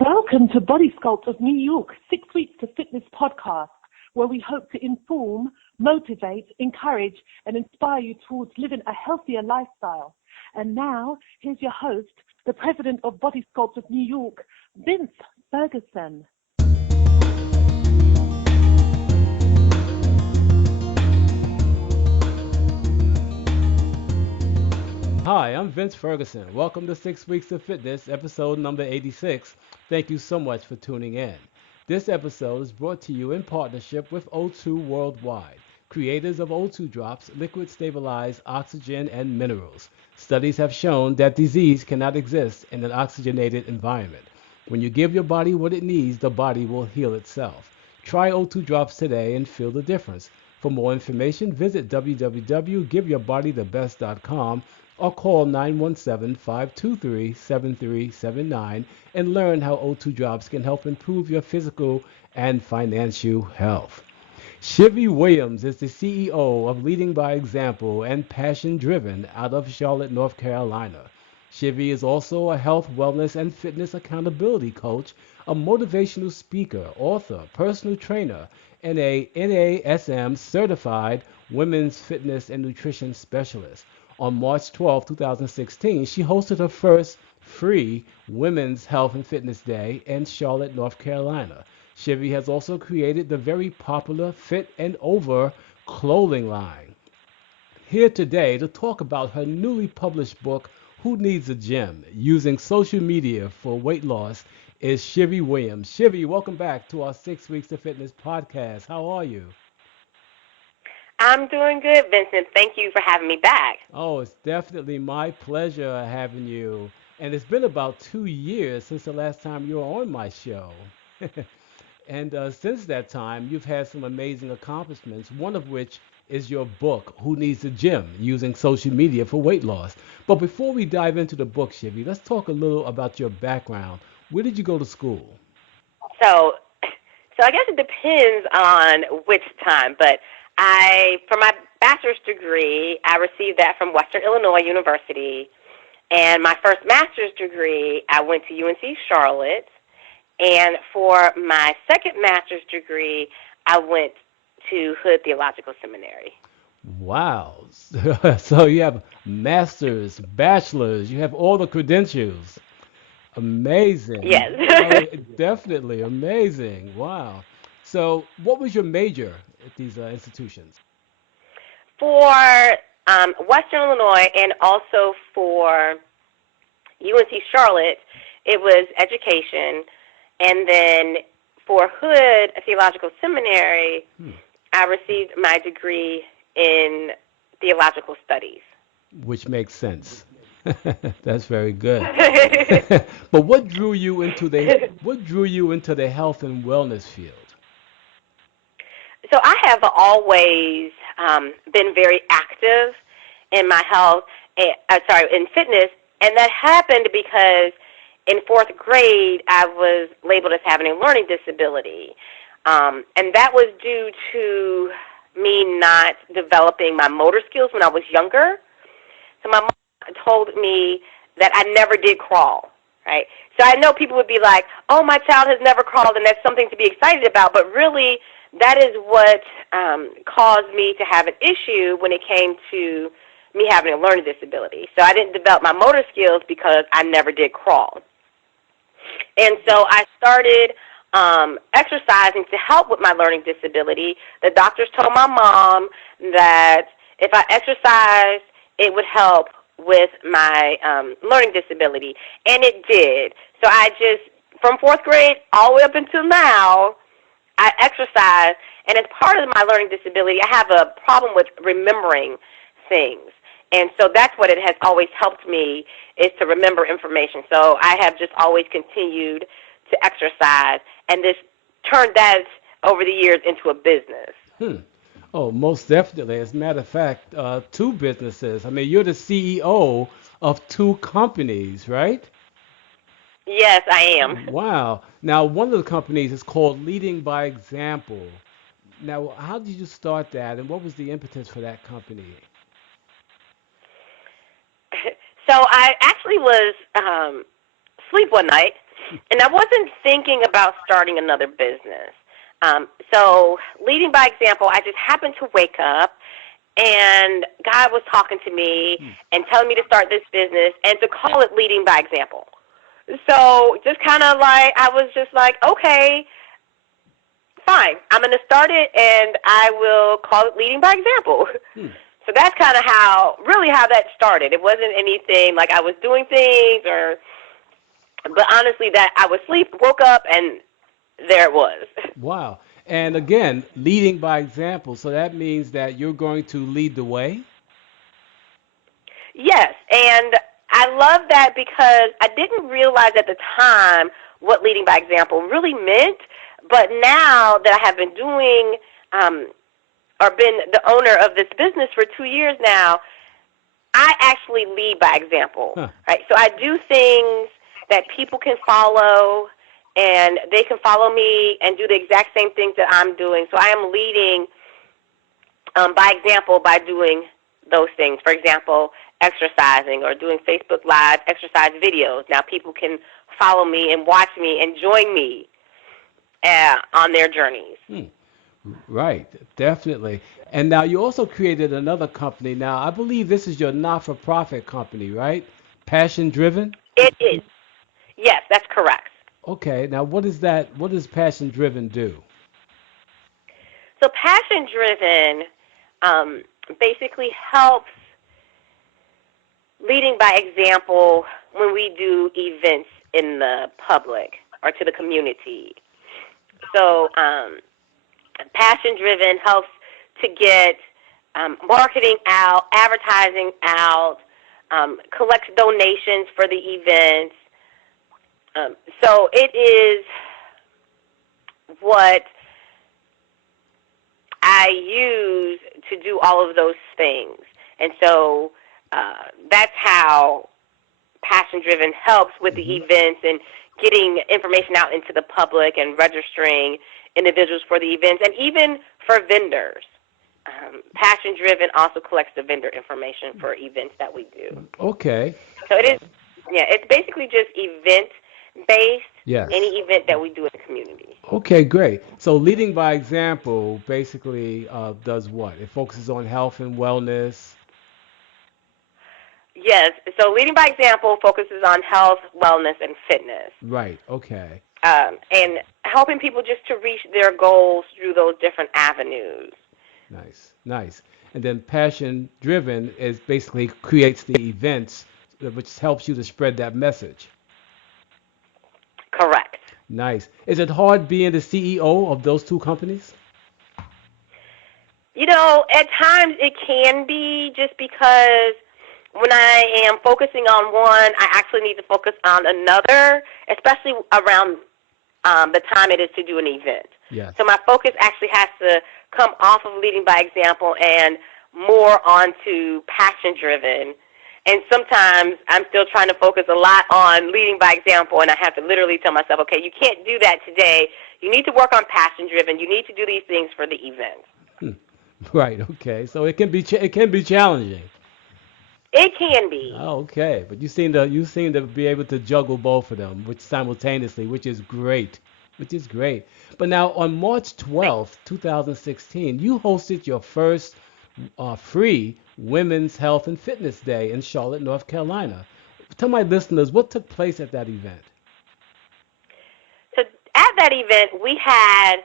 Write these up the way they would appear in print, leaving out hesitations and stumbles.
Welcome to Body Sculpt of New York, 6 Weeks to Fitness podcast, where we hope to inform, motivate, encourage, and inspire you towards living a healthier lifestyle. And now, here's your host, the president of Body Sculpt of New York, Vince Ferguson. Hi, I'm Vince Ferguson. Welcome to 6 Weeks of Fitness, episode number 86. Thank you so much for tuning in. This episode is brought to you in partnership with O2 Worldwide, creators of O2 drops, liquid stabilized oxygen and minerals. Studies have shown that disease cannot exist in an oxygenated environment. When you give your body what it needs, the body will heal itself. Try O2 drops today and feel the difference. For more information, visit www.giveyourbodythebest.com or call 917-523-7379 and learn how O2 drops can help improve your physical and financial health. Zhivi Williams is the CEO of Leading by Example and Passion Driven out of Charlotte, North Carolina. Zhivi is also a health, wellness, and fitness accountability coach, a motivational speaker, author, personal trainer, and a NASM certified women's fitness and nutrition specialist. On March 12, 2016, she hosted her first free Women's Health and Fitness Day in Charlotte, North Carolina. Zhivi has also created the very popular Fit and Over clothing line. Here today to talk about her newly published book, Who Needs a Gym? Using Social Media for Weight Loss is Zhivi Williams. Zhivi, welcome back to our 6 Weeks of Fitness podcast. How are you? I'm doing good, Vincent. Thank you for having me back. Oh, it's definitely my pleasure having you. And it's been about 2 years since the last time you were on my show. And since that time, you've had some amazing accomplishments, one of which is your book, Who Needs a Gym? Using Social Media for Weight Loss. But before we dive into the book, Zhivi, let's talk a little about your background. Where did you go to school? So I guess it depends on which time, but for my bachelor's degree, I received that from Western Illinois University, and my first master's degree, I went to UNC Charlotte, and for my second master's degree, I went to Hood Theological Seminary. Wow. So you have master's, bachelor's, you have all the credentials. Amazing. Yes. Oh, definitely amazing. Wow. So what was your major at these institutions? For Western Illinois and also for UNC Charlotte, it was education. And then for Hood Theological Seminary, I received my degree in theological studies. Which makes sense. That's very good. But what drew you into the health and wellness field? So I have always been very active in my health, in fitness, and that happened because in fourth grade I was labeled as having a learning disability, and that was due to me not developing my motor skills when I was younger. So my mom told me that I never did crawl, right? So I know people would be like, oh, my child has never crawled, and that's something to be excited about, but really that is what caused me to have an issue when it came to me having a learning disability. So I didn't develop my motor skills because I never did crawl. And so I started exercising to help with my learning disability. The doctors told my mom that if I exercised, it would help with my learning disability, and it did. So from fourth grade all the way up until now, I exercise, and as part of my learning disability, I have a problem with remembering things. And so that's what it has always helped me, is to remember information. So I have just always continued to exercise, and this turned that over the years into a business. Oh, most definitely. As a matter of fact, two businesses. I mean, you're the CEO of two companies, right? Yes, I am. Wow. Now, one of the companies is called Leading by Example. Now, how did you start that, and what was the impetus for that company? So I actually was asleep one night, And I wasn't thinking about starting another business. So, leading by example, I just happened to wake up and God was talking to me and telling me to start this business and to call it leading by example. So, just kind of like, I was just like, okay, fine, I'm going to start it and I will call it leading by example. Hmm. So that's kind of really how that started. It wasn't anything like I was doing things but honestly that I was asleep, woke up, and there it was. Wow. And again, leading by example. So that means that you're going to lead the way? Yes, and I love that because I didn't realize at the time what leading by example really meant, but now that I have been doing or been the owner of this business for 2 years now, I actually lead by example. Huh. Right? So I do things that people can follow, and they can follow me and do the exact same things that I'm doing. So I am leading by example by doing those things. For example, exercising or doing Facebook Live exercise videos. Now people can follow me and watch me and join me on their journeys. Hmm. Right, definitely. And now you also created another company. Now, I believe this is your not-for-profit company, right? Passion Driven? It is. Yes, that's correct. Okay, now what is that? What does Passion Driven do? So passion driven basically helps leading by example when we do events in the public or to the community. So passion driven helps to get marketing out, advertising out, collect donations for the events. So it is what I use to do all of those things. And so that's how Passion Driven helps with the Hmm. events and getting information out into the public and registering individuals for the events and even for vendors. Passion Driven also collects the vendor information for events that we do. Okay, So it is, yeah, it's basically just event based, yes. any event that we do in the community. Okay, great. So leading by example basically does what? It focuses on health and wellness. Yes, so leading by example focuses on health, wellness, and fitness, Right, okay. and helping people just to reach their goals through those different avenues. Nice, nice. And then passion driven is basically creates the events which helps you to spread that message. Correct. Nice. Is it hard being the CEO of those two companies? You know, at times it can be just because when I am focusing on one, I actually need to focus on another, especially around the time it is to do an event. Yes. So my focus actually has to come off of leading by example and more onto passion driven. And sometimes I'm still trying to focus a lot on leading by example, and I have to literally tell myself, okay, you can't do that today. You need to work on passion driven. You need to do these things for the event. Hmm. Right, okay. So it can be challenging. It can be. Oh, okay. But you seem to be able to juggle both of them, which simultaneously, which is great. Which is great. But now on March 12th, 2016, you hosted your first free Women's Health and Fitness Day in Charlotte, North Carolina. Tell my listeners what took place at that event. So at that event, we had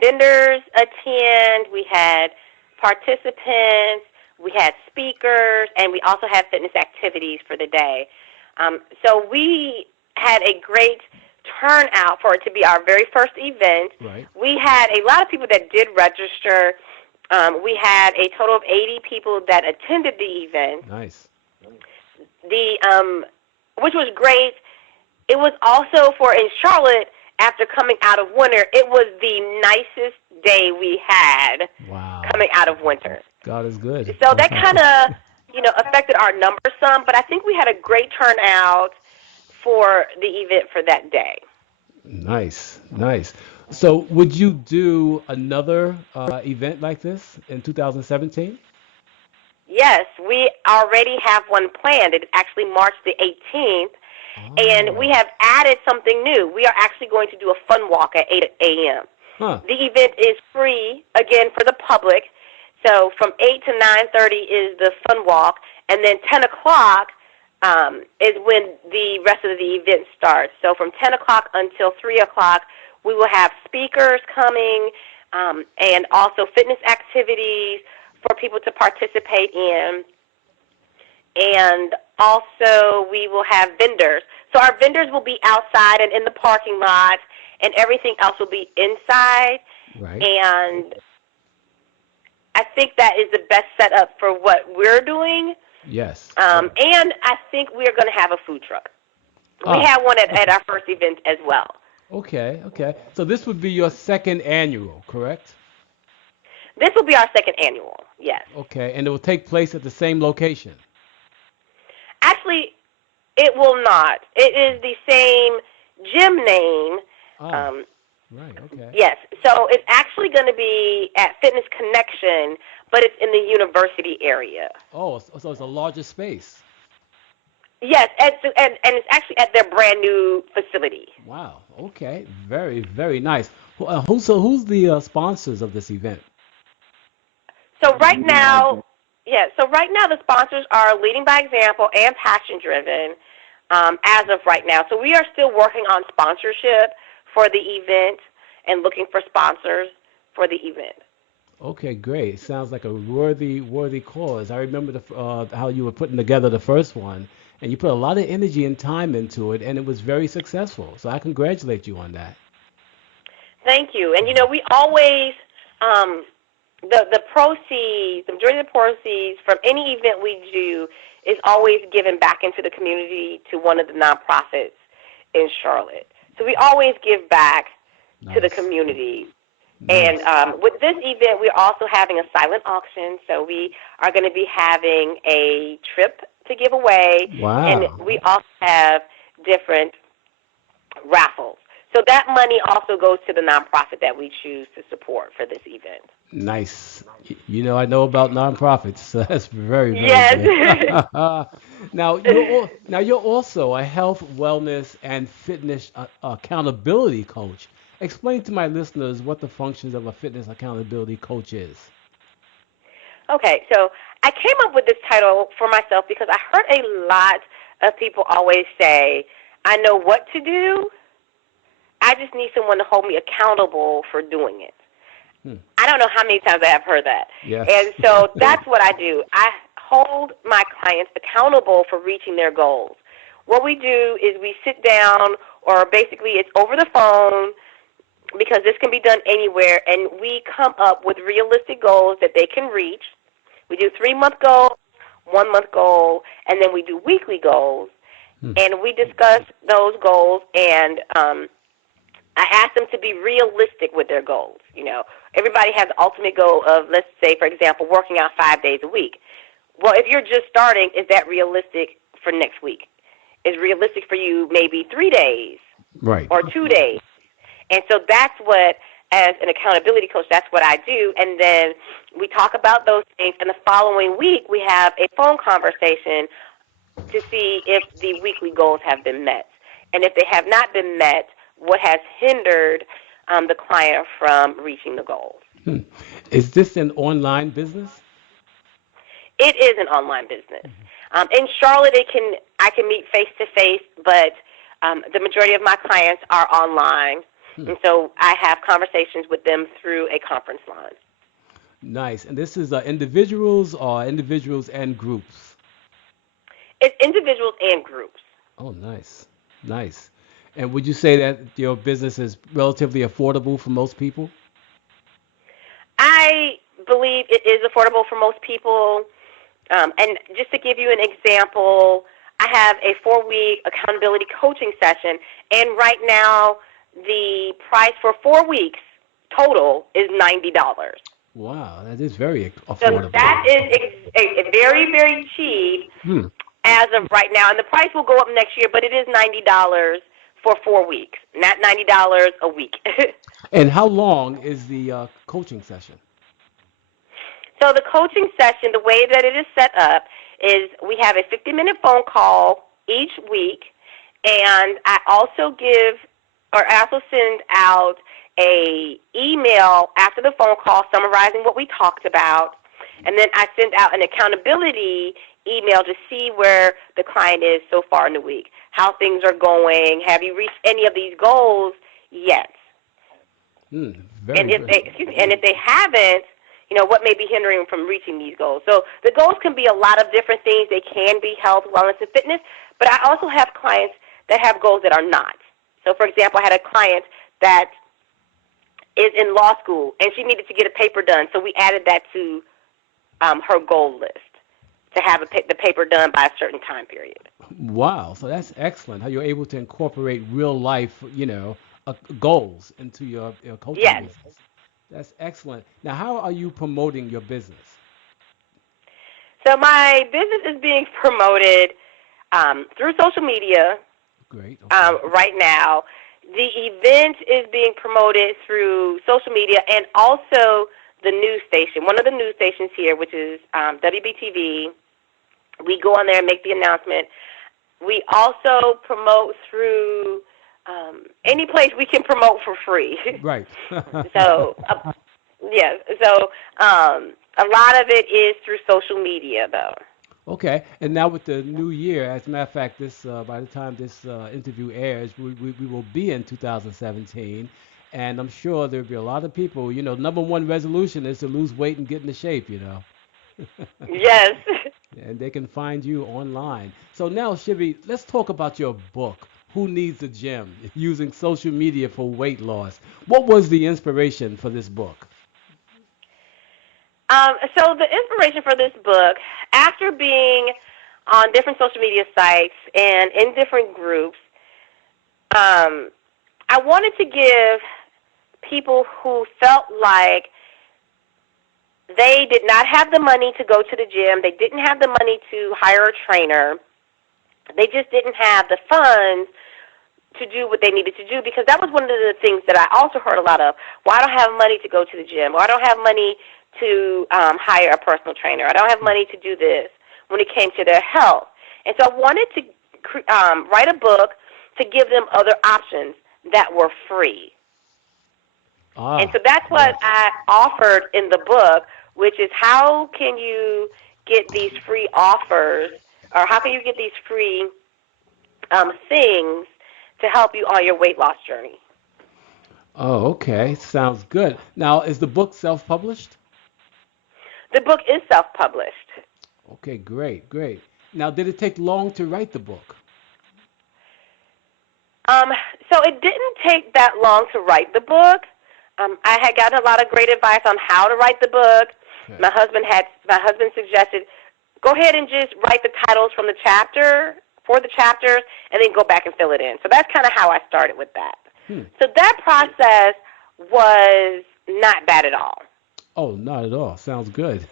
vendors attend, we had participants, we had speakers, and we also had fitness activities for the day. So we had a great turnout for it to be our very first event. Right. We had a lot of people that did register. We had a total of 80 people that attended the event. Nice. Which was great. It was also for in Charlotte after coming out of winter. It was the nicest day we had Wow. coming out of winter. God is good. So that kind of affected our numbers some, but I think we had a great turnout for the event for that day. Nice, nice. So, would you do another event like this in 2017? Yes, we already have one planned. It's actually March the 18th, And we Oh. have added something new. We are actually going to do a fun walk at 8 a.m. Huh. The event is free, again, for the public. So from 8 to 9:30 is the fun walk, and then 10 o'clock is when the rest of the event starts. So from 10 o'clock until 3 o'clock, we will have speakers coming and also fitness activities for people to participate in. And also we will have vendors. So our vendors will be outside and in the parking lot, and everything else will be inside. Right. And I think that is the best setup for what we're doing. Yes. And I think we're going to have a food truck. We Ah. had one at our first event as well. Okay. Okay. So this would be your second annual, correct? This will be our second annual, yes. Okay. And it will take place at the same location. Actually, it will not. It is the same gym name. Ah. Right. Okay. Yes. So it's actually going to be at Fitness Connection, but it's in the university area. Oh, so it's a larger space. Yes, and it's actually at their brand new facility. Wow. Okay. Very, very nice. Who's the sponsors of this event? So right now, so right now the sponsors are Leading by Example and Passion Driven as of right now. So we are still working on sponsorship for the event and looking for sponsors for the event. Okay, great. Sounds like a worthy cause. I remember how you were putting together the first one, and you put a lot of energy and time into it, and it was very successful. So I congratulate you on that. Thank you. And, we always, the proceeds, the majority of the proceeds from any event we do is always given back into the community to one of the nonprofits in Charlotte. So we always give back to the Nice. community. Nice. And with this event, we're also having a silent auction. So we are going to be having a trip to give away, and Wow. we also have different raffles. So that money also goes to the nonprofit that we choose to support for this event. Nice. I know about nonprofits, so that's very, very Yes. good. Now you're also a health, wellness, and fitness accountability coach. Explain to my listeners what the functions of a fitness accountability coach is. Okay, so I came up with this title for myself because I heard a lot of people always say, I know what to do, I just need someone to hold me accountable for doing it. Hmm. I don't know how many times I have heard that. Yes. And so that's what I do. I hold my clients accountable for reaching their goals. What we do is we sit down, or basically it's over the phone, because this can be done anywhere, and we come up with realistic goals that they can reach. We do 3-month goals, 1-month goal, and then we do weekly goals, Hmm. and we discuss those goals, and I ask them to be realistic with their goals. Everybody has the ultimate goal of, let's say, for example, working out 5 days a week. Well, if you're just starting, is that realistic for next week? Is realistic for you maybe 3 days Right. or 2 days? And so that's what, as an accountability coach, that's what I do. And then we talk about those things, and the following week we have a phone conversation to see if the weekly goals have been met. And if they have not been met, what has hindered the client from reaching the goals. Hmm. Is this an online business? It is an online business. In Charlotte, I can meet face to face, but the majority of my clients are online, and so I have conversations with them through a conference line. Nice. And this is individuals or individuals and groups? It's individuals and groups. Oh, nice. Nice. And would you say that your business is relatively affordable for most people? I believe it is affordable for most people. And just to give you an example, I have a 4-week accountability coaching session, and right now the price for 4 weeks total is $90. Wow, that is very So affordable. that is very, very cheap Hmm. as of right now. And the price will go up next year, but it is $90 for 4 weeks, not $90 a week. And how long is the coaching session? So the coaching session, the way that it is set up is we have a 50-minute phone call each week, And I also I also send out a email after the phone call summarizing what we talked about, and then I send out an accountability email to see where the client is so far in the week, how things are going, have you reached any of these goals yet? Very good. And if they haven't, what may be hindering them from reaching these goals. So the goals can be a lot of different things. They can be health, wellness, and fitness, but I also have clients that have goals that are not. So, for example, I had a client that is in law school, and she needed to get a paper done, so we added that to her goal list to have the paper done by a certain time period. Wow. So that's excellent. How you're able to incorporate real life, goals into your coaching Yes. business. That's excellent. Now, how are you promoting your business? So my business is being promoted through social media Great. Okay. right now. The event is being promoted through social media and also the news station, one of the news stations here, which is WBTV. We go on there and make the announcement. We also promote through any place we can promote for free. Right. So, yes. So a lot of it is through social media, though. Okay, and now with the new year, as a matter of fact, this by the time this interview airs, we will be in 2017, and I'm sure there'll be a lot of people. Number one resolution is to lose weight and get into shape. Yes. And they can find you online. So now, Shivi, let's talk about your book, Who Needs a Gym? Using Social Media for Weight Loss. What was the inspiration for this book? So the inspiration for this book, after being on different social media sites and in different groups, I wanted to give people who felt like they did not have the money to go to the gym, they didn't have the money to hire a trainer, they just didn't have the funds to do what they needed to do, because that was one of the things that I also heard a lot of. Well, I don't have money to go to the gym, or I don't have money to hire a personal trainer. I don't have money to do this when it came to their health. And so I wanted to write a book to give them other options that were free. And so that's what Yes. I offered in the book, which is how can you get these free offers, or how can you get these free things to help you on your weight loss journey. Oh, okay. Sounds good. Now, is the book self-published? The book is self-published. Okay, great, great. Now, did it take long to write the book? Um, so it didn't take that long to write the book. I had gotten a lot of great advice on how to write the book. Okay. My husband suggested go ahead and just write the titles from the chapters, and then go back and fill it in. So that's kind of how I started with that. Hmm. So that process was not bad at all. Oh, not at all. Sounds good.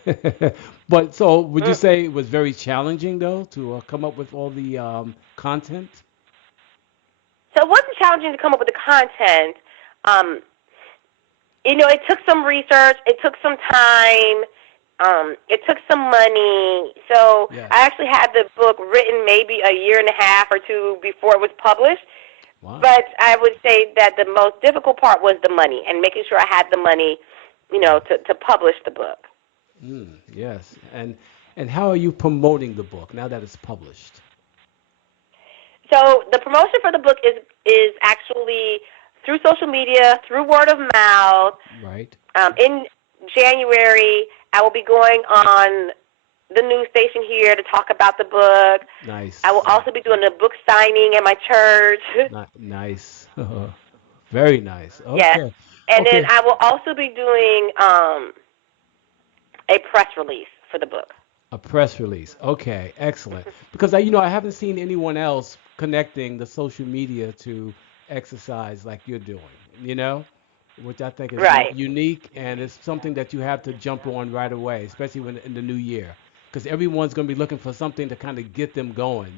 But so, would you say it was very challenging though to come up with all the content? So it wasn't challenging to come up with the content. Um, it took some research. It took some time. It took some money. So Yes. I actually had the book written maybe a year and a half or two before it was published. Wow. But I would say that the most difficult part was the money and making sure I had the money, to publish the book. Yes. And how are you promoting the book now that it's published? So the promotion for the book is actually through social media, through word of mouth. Right. In January, I will be going on the news station here to talk about the book. Nice. I will also be doing a book signing at my church. Nice. Very nice. Yes. Okay. And then Okay. I will also be doing a press release for the book. A press release. Okay, excellent. Because I haven't seen anyone else connecting the social media to exercise like you're doing, which I think is Right. unique, and it's something that you have to jump on right away, especially when in the new year, because everyone's going to be looking for something to kind of get them going.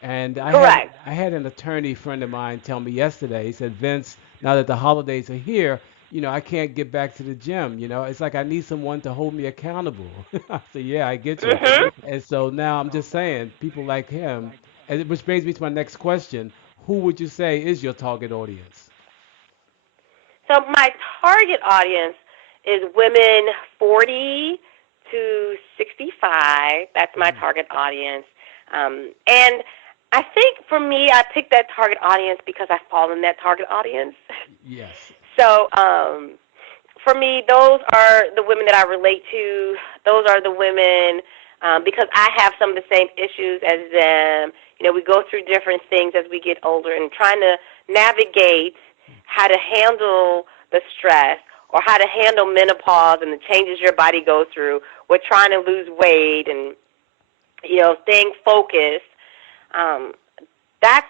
And I had Correct. I had an attorney friend of mine tell me yesterday. He said, Vince, now that the holidays are here, I can't get back to the gym. It's like I need someone to hold me accountable. I said, yeah, I get you. Mhm. And so now I'm just saying, people like him which brings me to my next question. Who would you say is your target audience? So my target audience is women 40 to 65. That's my Mm. target audience. And I think for me, I picked that target audience because I fall in that target audience. Yes. So for me, those are the women that I relate to. Those are the women because I have some of the same issues as them. You know, we go through different things as we get older, and trying to navigate how to handle the stress or how to handle menopause and the changes your body goes through. We're trying to lose weight and, staying focused. Um, that's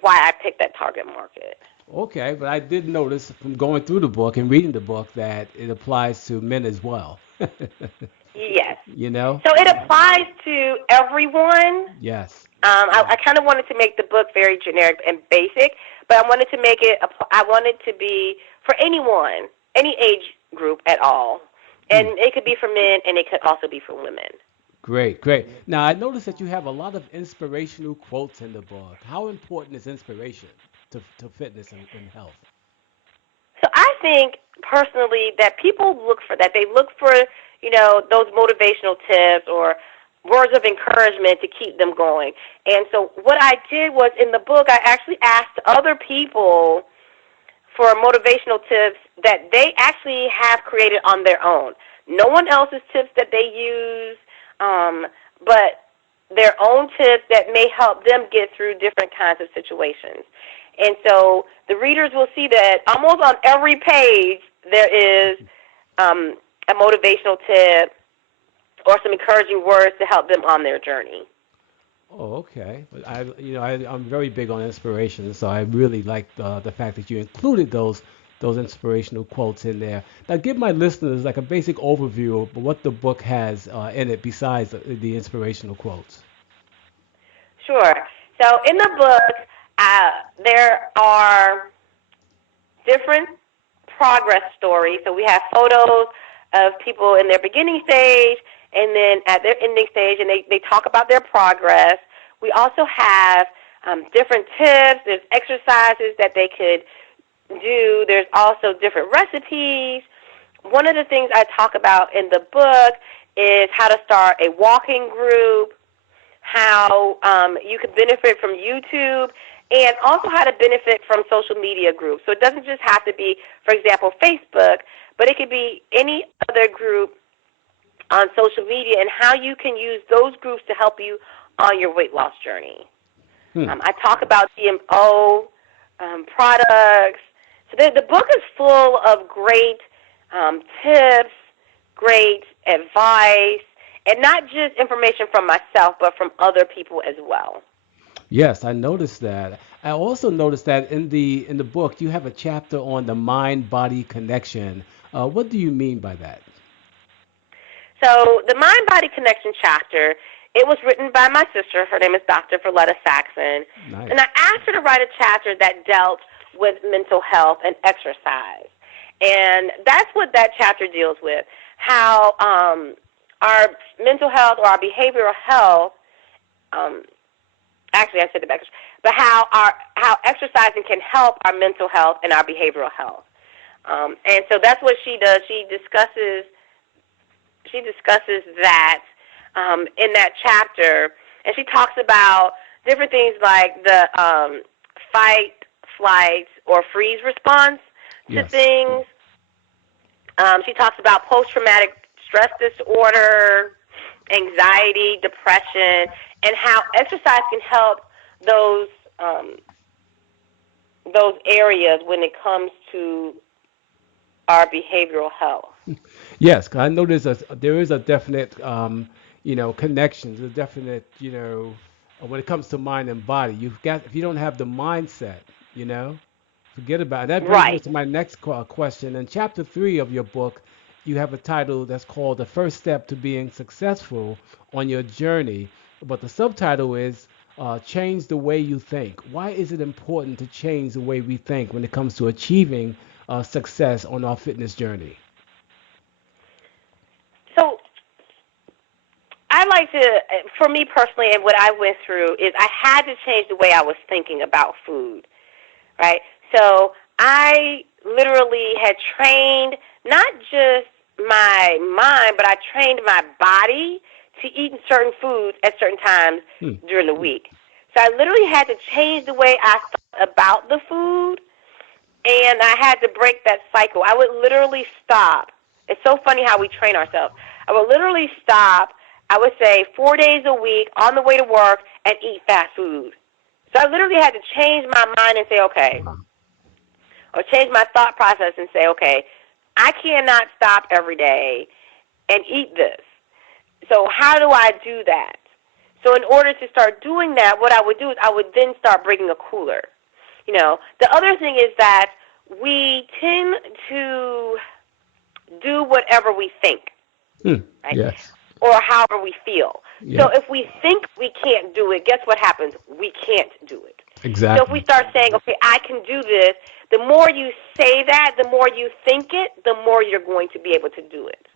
why I picked that target market. Okay, but I did notice from going through the book and reading the book that it applies to men as well. Yes. You know? So it applies to everyone. Yes. I kind of wanted to make the book very generic and basic, but I wanted to make it. I wanted to be for anyone, any age group at all, and Hmm. it could be for men, and it could also be for women. Great, great. Now I noticed that you have a lot of inspirational quotes in the book. How important is inspiration to fitness and health? So I think personally that people look for that. They look for those motivational tips or words of encouragement to keep them going. And so what I did was in the book I actually asked other people for motivational tips that they actually have created on their own. No one else's tips that they use, but their own tips that may help them get through different kinds of situations. And so the readers will see that almost on every page there is a motivational tip or some encouraging words to help them on their journey. Oh, okay. But I'm very big on inspiration, so I really like the fact that you included those inspirational quotes in there. Now, give my listeners like a basic overview of what the book has in it besides the inspirational quotes. Sure. So in the book, there are different progress stories. So we have photos of people in their beginning stage and then at their ending stage, and they talk about their progress. We also have different tips. There's exercises that they could do. There's also different recipes. One of the things I talk about in the book is how to start a walking group, how you can benefit from YouTube, and also how to benefit from social media groups. So it doesn't just have to be, for example, Facebook, but it could be any other group on social media and how you can use those groups to help you on your weight loss journey. Hmm. I talk about GMO products. So the book is full of great tips, great advice, and not just information from myself, but from other people as well. Yes, I noticed that. I also noticed that in the book you have a chapter on the mind-body connection. What do you mean by that? So the mind-body connection chapter, it was written by my sister. Her name is Dr. Valletta Saxon. And Nice. I asked her to write a chapter that dealt with mental health and exercise. And that's what that chapter deals with, how our mental health or our behavioral health, um, actually I said it back, but how exercising can help our mental health and our behavioral health. And so that's what she does. She discusses that in that chapter, and she talks about different things like the fight, flight, or freeze response to Yes. things. She talks about post-traumatic stress disorder, anxiety, depression, and how exercise can help those um, those areas when it comes to our behavioral health. Yes, 'cause I know there is a definite connection, a definite when it comes to mind and body. You've got if you don't have the mindset, you know, forget about it. That brings me Right. to my next question. In chapter 3 of your book, you have a title that's called "The First Step to Being Successful on Your Journey," but the subtitle is "Change the Way You Think." Why is it important to change the way we think when it comes to achieving success on our fitness journey? So I like to, for me personally, and what I went through is I had to change the way I was thinking about food, right? So I literally had trained not just my mind, but I trained my body to eat certain foods at certain times during the week. So I literally had to change the way I thought about the food, and I had to break that cycle. I would literally stop. It's so funny how we train ourselves. I would literally stop, I would say 4 days a week on the way to work and eat fast food. So I literally had to change my mind and say, okay, or change my thought process and say, okay, I cannot stop every day and eat this. So how do I do that? So in order to start doing that, what I would do is I would then start bringing a cooler. You know, the other thing is that we tend to do whatever we think, right? Yes. Or however we feel. Yes. So if we think we can't do it, guess what happens? We can't do it. Exactly. So if we start saying, okay, I can do this, the more you say that, the more you think it, the more you're going to be able to do it.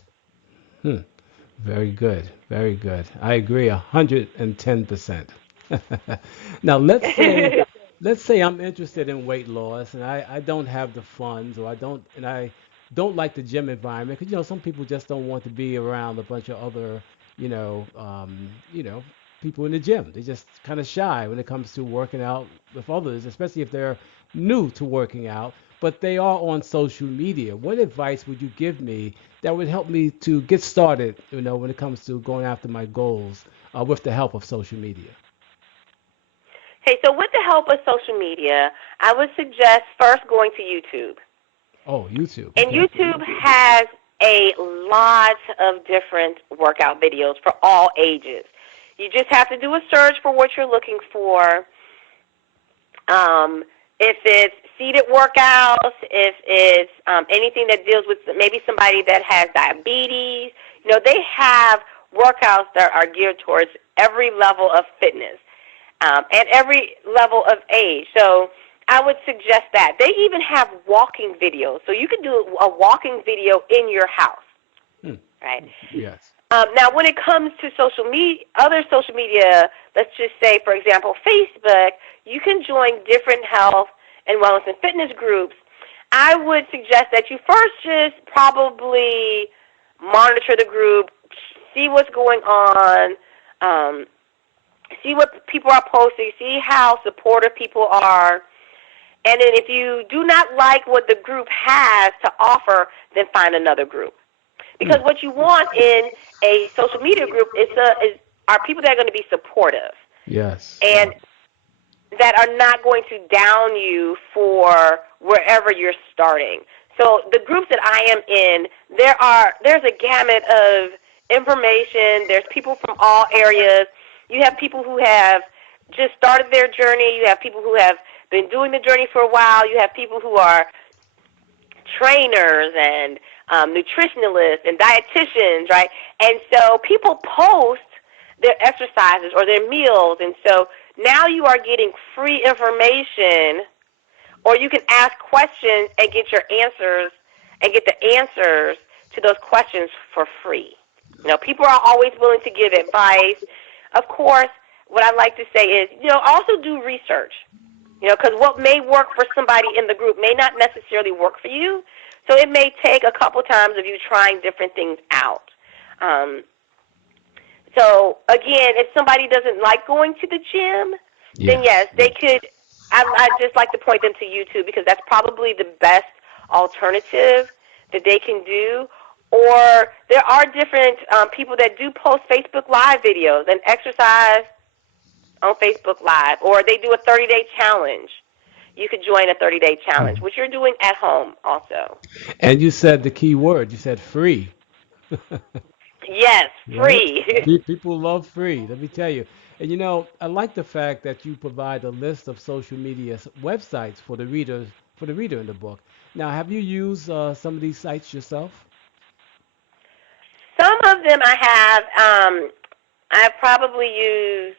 Very good. Very good. I agree 110%. Now, let's say I'm interested in weight loss and I don't have the funds or I don't like the gym environment because some people just don't want to be around a bunch of other people in the gym. They're just kind of shy when it comes to working out with others, especially if they're new to working out, but they are on social media. What advice would you give me that would help me to get started, when it comes to going after my goals with the help of social media? Okay, so with the help of social media, I would suggest first going to YouTube. Oh, YouTube. And Okay. YouTube has a lot of different workout videos for all ages. You just have to do a search for what you're looking for. If it's seated workouts, if it's anything that deals with maybe somebody that has diabetes, they have workouts that are geared towards every level of fitness and every level of age. So I would suggest that. They even have walking videos. So you can do a walking video in your house, right? Yes. Now, when it comes to other social media, let's just say, for example, Facebook, you can join different health and wellness and fitness groups. I would suggest that you first just probably monitor the group, see what's going on, see what people are posting, see how supportive people are. And then if you do not like what the group has to offer, then find another group. Because what you want in a social media group are people that are going to be supportive. Yes. And that are not going to down you for wherever you're starting. So the groups that I am in, there's a gamut of information. There's people from all areas. You have people who have just started their journey. You have people who have been doing the journey for a while. You have people who are trainers and nutritionalists and dietitians, right? And so people post their exercises or their meals, and so now you are getting free information, or you can ask questions and get your answers and get the answers to those questions for free. People are always willing to give advice. Of course, what I like to say is, also do research, because what may work for somebody in the group may not necessarily work for you. So it may take a couple times of you trying different things out. So, again, if somebody doesn't like going to the gym, then yes, they could. I'd just like to point them to YouTube because that's probably the best alternative that they can do. Or there are different people that do post Facebook Live videos and exercise on Facebook Live, or they do a 30-day challenge. You could join a 30-day challenge, which you're doing at home also. And you said the key word. You said free. Yes, free. Right? People love free, let me tell you. And I like the fact that you provide a list of social media websites for the reader in the book. Now, have you used some of these sites yourself? Some of them I have. I've probably used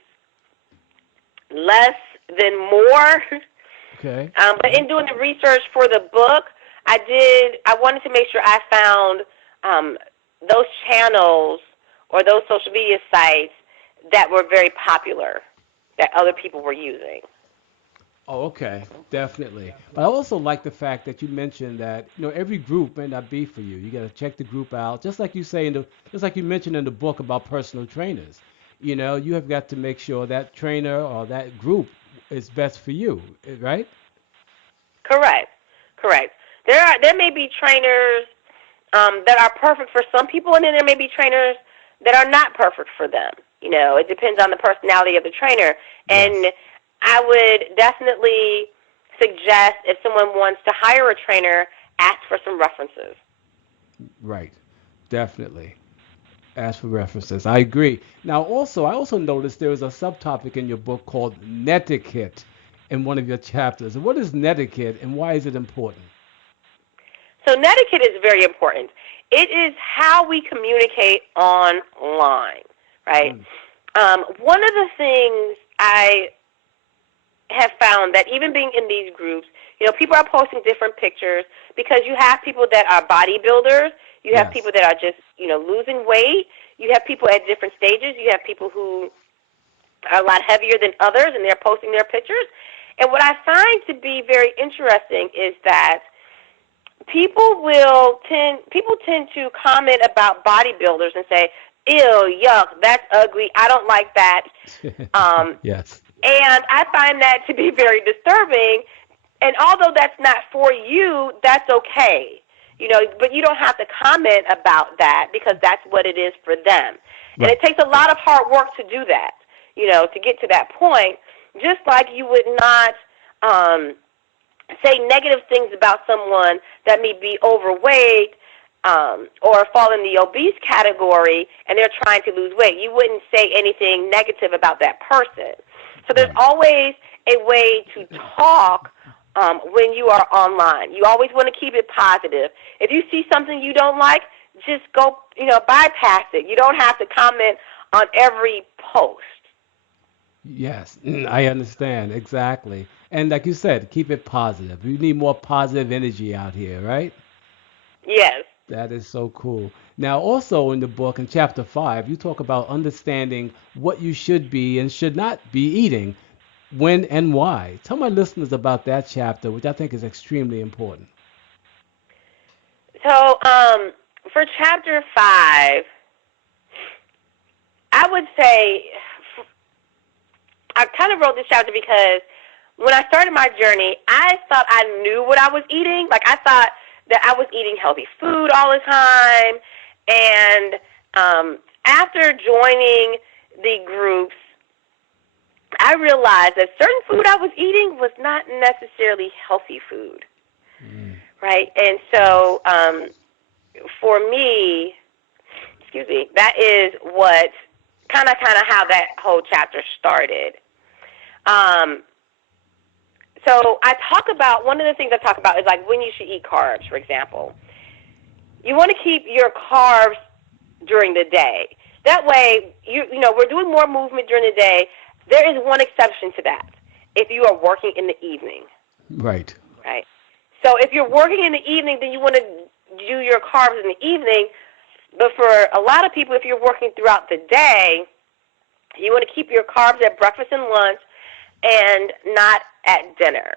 less than more. Okay. But in doing the research for the book, I wanted to make sure I found those channels or those social media sites that were very popular that other people were using. Oh, okay, definitely. But I also like the fact that you mentioned that every group may not be for you. You got to check the group out, just like you say just like you mentioned in the book about personal trainers. You have got to make sure that trainer or that group is best for you, right? Correct. Correct. There may be trainers that are perfect for some people, and then there may be trainers that are not perfect for them. It depends on the personality of the trainer. Yes. And I would definitely suggest if someone wants to hire a trainer, ask for some references. Right. Definitely. Ask for references. I agree. Now, I also noticed there was a subtopic in your book called netiquette in one of your chapters. What is netiquette and why is it important? So netiquette is very important. It is how we communicate online, right? Mm. One of the things I have found that even being in these groups, people are posting different pictures because you have people that are bodybuilders, you have Yes. people that are just, losing weight, you have people at different stages, you have people who are a lot heavier than others and they're posting their pictures. And what I find to be very interesting is that people tend to comment about bodybuilders and say, ew, yuck, that's ugly, I don't like that. Um, Yes. and I find that to be very disturbing. And although that's not for you, that's okay. But you don't have to comment about that because that's what it is for them. And Right. it takes a lot of hard work to do that, to get to that point. Just like you would not say negative things about someone that may be overweight or fall in the obese category and they're trying to lose weight. You wouldn't say anything negative about that person. So there's Right. always a way to talk when you are online. You always want to keep it positive. If you see something you don't like, just go, bypass it. You don't have to comment on every post. Yes, I understand exactly. And like you said, keep it positive. You need more positive energy out here, right? Yes. That is so cool. Now, also in the book, in chapter 5, you talk about understanding what you should be and should not be eating, when and why. Tell my listeners about that chapter, which I think is extremely important. So for chapter 5, I would say I kind of wrote this chapter because when I started my journey, I thought I knew what I was eating. Like I thought that I was eating healthy food all the time. And after joining the groups, I realized that certain food I was eating was not necessarily healthy food, Mm, right? And yes. so for me, excuse me, that is what kind of how that whole chapter started. Um, so I talk about, one of the things I talk about is like when you should eat carbs, for example. You want to keep your carbs during the day. That way, we're doing more movement during the day. There is one exception to that. If you are working in the evening, Right. right? So if you're working in the evening, then you want to do your carbs in the evening. But for a lot of people, if you're working throughout the day, you want to keep your carbs at breakfast and lunch and not at dinner.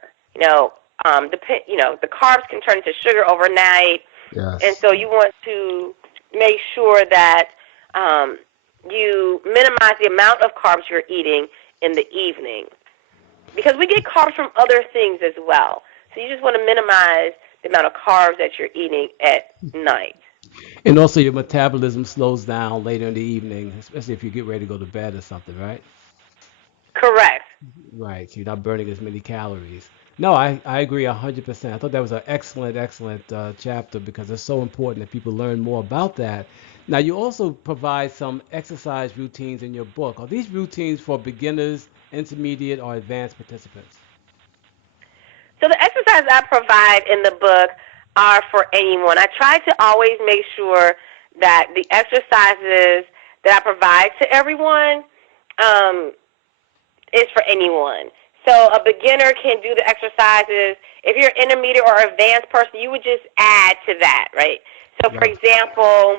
The carbs can turn into sugar overnight, and Yes. so you want to make sure that you minimize the amount of carbs you're eating in the evening because we get carbs from other things as well. So you just want to minimize the amount of carbs that you're eating at night. And also your metabolism slows down later in the evening, especially if you get ready to go to bed or something, right? Correct. Right. So you're not burning as many calories. No, I agree 100%. I thought that was an excellent, excellent chapter because it's so important that people learn more about that. Now, you also provide some exercise routines in your book. Are these routines for beginners, intermediate, or advanced participants? So the exercises I provide in the book are for anyone. I try to always make sure that the exercises that I provide to everyone um, is for anyone. So a beginner can do the exercises. If you're an intermediate or advanced person, you would just add to that, right? So, for Right. example,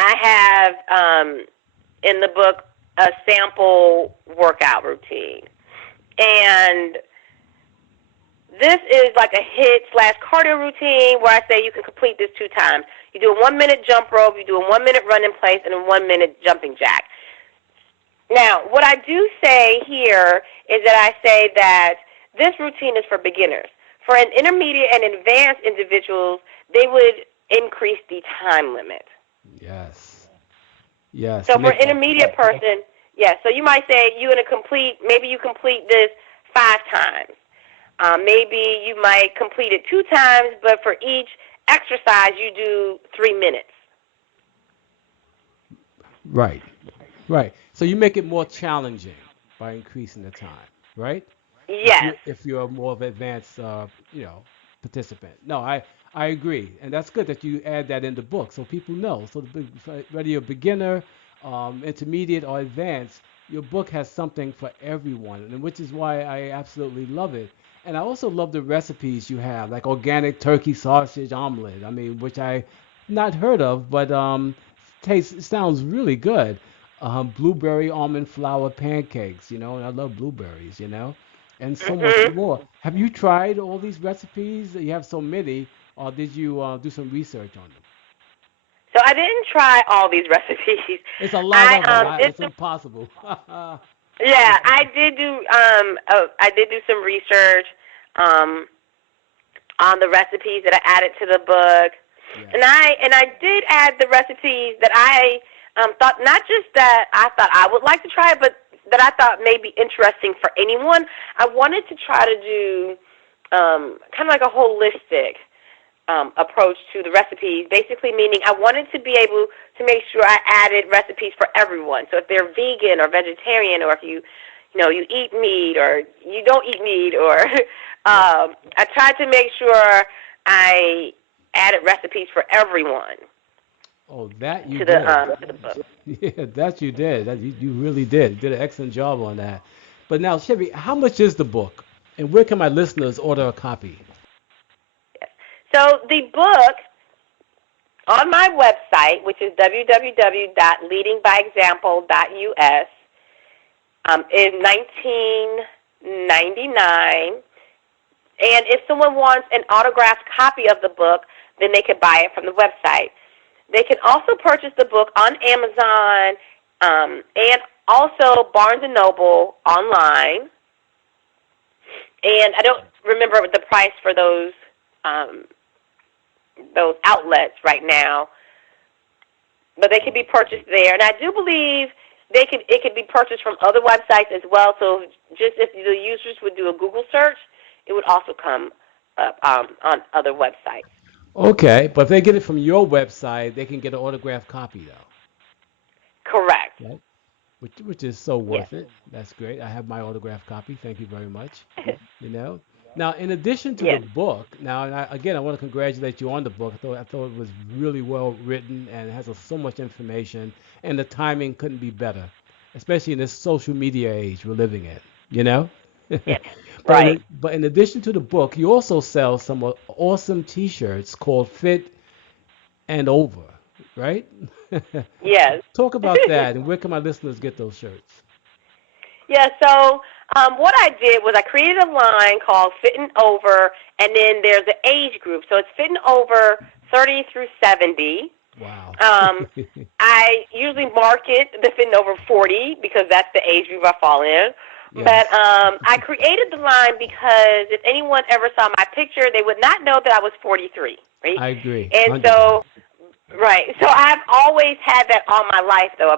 I have in the book a sample workout routine. And this is like a HIIT/cardio routine where I say you can complete this 2 times. You do a 1-minute jump rope, you do a 1-minute run in place, and a 1-minute jumping jack. Now, what I do say here is that I say that this routine is for beginners. For an intermediate and advanced individuals, they would increase the time limit. Yes. Yes. So for an intermediate person, yes. So you might say maybe you complete this 5 times. Maybe you might complete it 2 times, but for each exercise you do 3 minutes. Right. Right. So you make it more challenging by increasing the time, right? Yes. If you're more of an advanced, participant. No, I agree, and that's good that you add that in the book so people know. So whether you're a beginner, intermediate, or advanced, your book has something for everyone, and which is why I absolutely love it. And I also love the recipes you have, like organic turkey sausage omelet. I mean, which I not heard of, but sounds really good. Blueberry almond flour pancakes, and I love blueberries, and so much Mhm. more. Have you tried all these recipes? You have so many, or did you do some research on them? So I didn't try all these recipes. It's a lot of them. I did It's some. impossible. Yeah, I did do some research um, on the recipes that I added to the book, and Yes. I did add the recipes that I thought, not just that I thought I would like to try it, but that I thought may be interesting for anyone. I wanted to try to do kind of like a holistic approach to the recipes, basically meaning I wanted to be able to make sure I added recipes for everyone. So if they're vegan or vegetarian, or if you eat meat or you don't eat meat, or Yeah. I tried to make sure I added recipes for everyone Oh, that you to did. the book. Yeah, that you did. You really did. You did an excellent job on that. But now, Chevy, how much is the book, and where can my listeners order a copy? Yes. So the book on my website, which is www.leadingbyexample.us, is $19.99. And if someone wants an autographed copy of the book, then they can buy it from the website. They can also purchase the book on Amazon and also Barnes& and Noble online. And I don't remember the price for those outlets right now, but they can be purchased there. And I do believe it could be purchased from other websites as well. So just if the users would do a Google search, it would also come up on other websites. Okay, but if they get it from your website, they can get an autographed copy Correct. though, right? Which is so Yes. worth it. That's great. I have my autographed copy. Thank you very much. You know. Now, in addition to the Yes. book, now and again, I want to congratulate you on the book. I thought it was really well written and it has so much information, and the timing couldn't be better, especially in this social media age we're living in. You know. Yes. But Right. but in addition to the book, you also sell some awesome T-shirts called Fit and Over, right? Yes. Talk about that, and where can my listeners get those shirts? Yeah, so what I did was I created a line called Fitting Over, and then there's an age group. So it's Fitting Over 30 through 70. Wow. I usually market the Fitting Over 40 because that's the age group I fall in. But Yes, I created the line because if anyone ever saw my picture, they would not know that I was 43, right? I agree, And 100%. so right. So I've always had that all my life, though.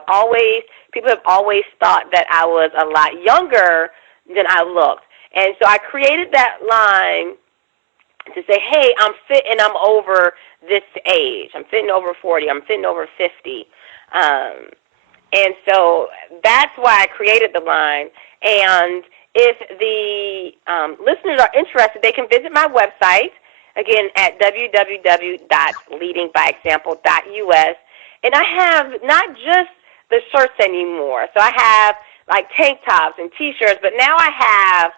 People have always thought that I was a lot younger than I looked. And so I created that line to say, hey, I'm fit and I'm over this age. I'm fitting over 40. I'm fitting over 50. Um, and so that's why I created the line. And if the listeners are interested, they can visit my website, again, at www.leadingbyexample.us. And I have not just the shirts anymore. So I have like tank tops and T-shirts, but now I have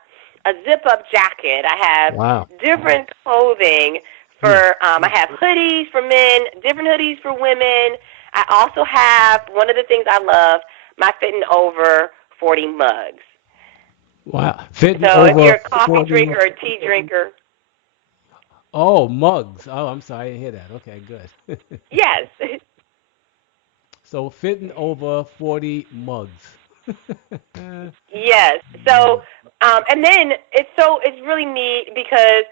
a zip-up jacket. I have Wow. different clothing Hmm. for, I have hoodies for men, different hoodies for women. I also have one of the things I love, my Fitting Over 40 mugs. Wow. Fitting So if you're over a coffee 40. drinker or a tea drinker, Oh, mugs. Oh, I'm sorry. I didn't hear that. Okay, good. yes. So fitting over 40 mugs. Yes. Nice. So, and then it's really neat because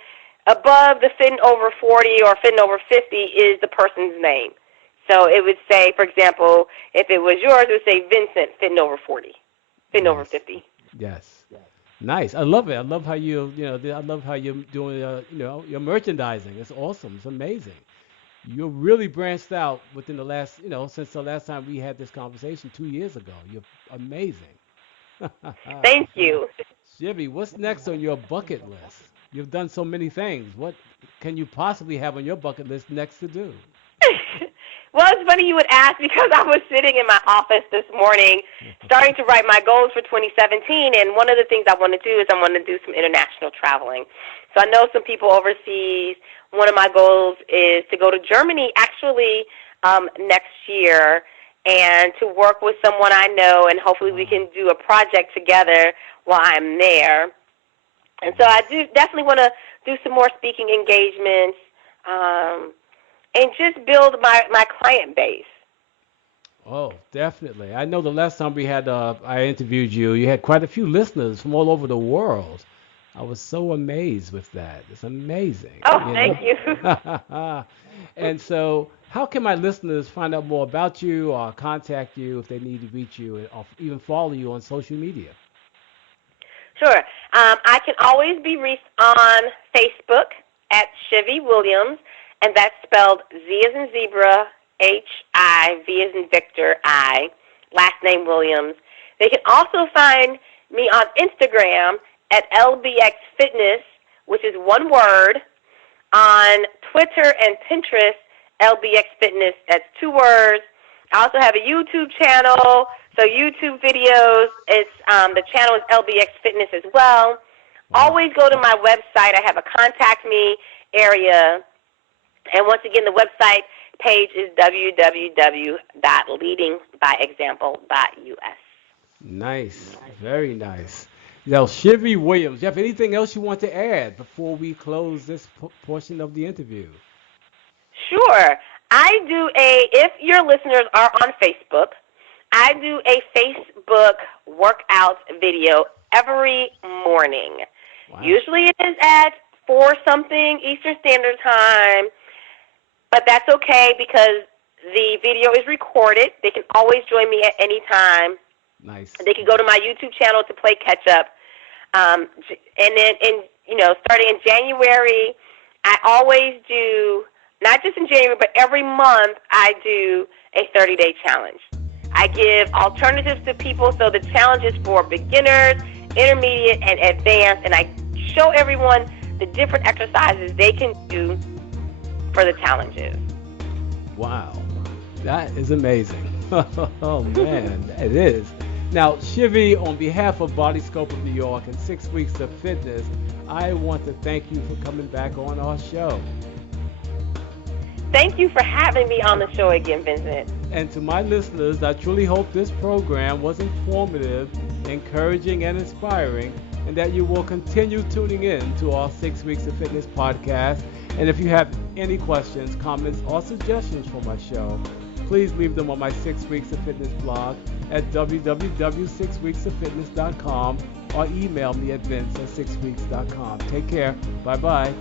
above the fitting over 40 or fitting over 50 is the person's name. So it would say, for example, if it was yours, it would say Vincent fitting over 40, fitting over Nice. 50. Yes. Nice. I love it. I love how I love how you're doing, your merchandising. It's awesome. It's amazing. You're really branched out within the last, since the last time we had this conversation 2 years ago. You're amazing. Thank you. Shivy, what's next on your bucket list? You've done so many things. What can you possibly have on your bucket list next to do? Well, it's funny you would ask because I was sitting in my office this morning starting to write my goals for 2017, and one of the things I want to do is I want to do some international traveling. So I know some people overseas. One of my goals is to go to Germany actually next year and to work with someone I know, and hopefully we Wow. can do a project together while I'm there. And so I Nice. do definitely want to do some more speaking engagements. And just build my client base. Oh, definitely. I know the last time I interviewed you, you had quite a few listeners from all over the world. I was so amazed with that. It's amazing, Oh, you thank you. know. And so, how can my listeners find out more about you or contact you if they need to reach you or even follow you on social media? Sure. I can always be reached on Facebook at Zhivi Williams, and that's spelled Z as in zebra, H-I-V as in Victor, I, last name Williams. They can also find me on Instagram at LBX Fitness, which is one word, on Twitter and Pinterest, LBX Fitness, that's two words. I also have a YouTube channel, so YouTube videos. The channel is LBX Fitness as well. Wow. Always go to my website. I have a contact me area, and once again, the website page is www.leadingbyexample.us. Nice. Very nice. Now, Shivy Williams, do you have anything else you want to add before we close this portion of the interview? Sure. If your listeners are on Facebook, I do a Facebook workout video every morning. Wow. Usually it is at 4 something Eastern Standard Time, but that's okay because the video is recorded. They can always join me at any time. Nice. They can go to my YouTube channel to play catch up. And then, starting in January, I always do, not just in January, but every month I do a 30-day challenge. I give alternatives to people, so the challenge is for beginners, intermediate, and advanced, and I show everyone the different exercises they can do for the challenges. Wow. That is amazing. Oh, man. It is. Now, Shivy, on behalf of Body Scope of New York and 6 Weeks of Fitness, I want to thank you for coming back on our show. Thank you for having me on the show again, Vincent. And to my listeners, I truly hope this program was informative, encouraging, and inspiring, and that you will continue tuning in to our 6 Weeks of Fitness podcast. And if you have any questions, comments, or suggestions for my show, please leave them on my 6 Weeks of Fitness blog at www.6weeksoffitness.com or email me at vince@6weeks.com. Take care. Bye-bye.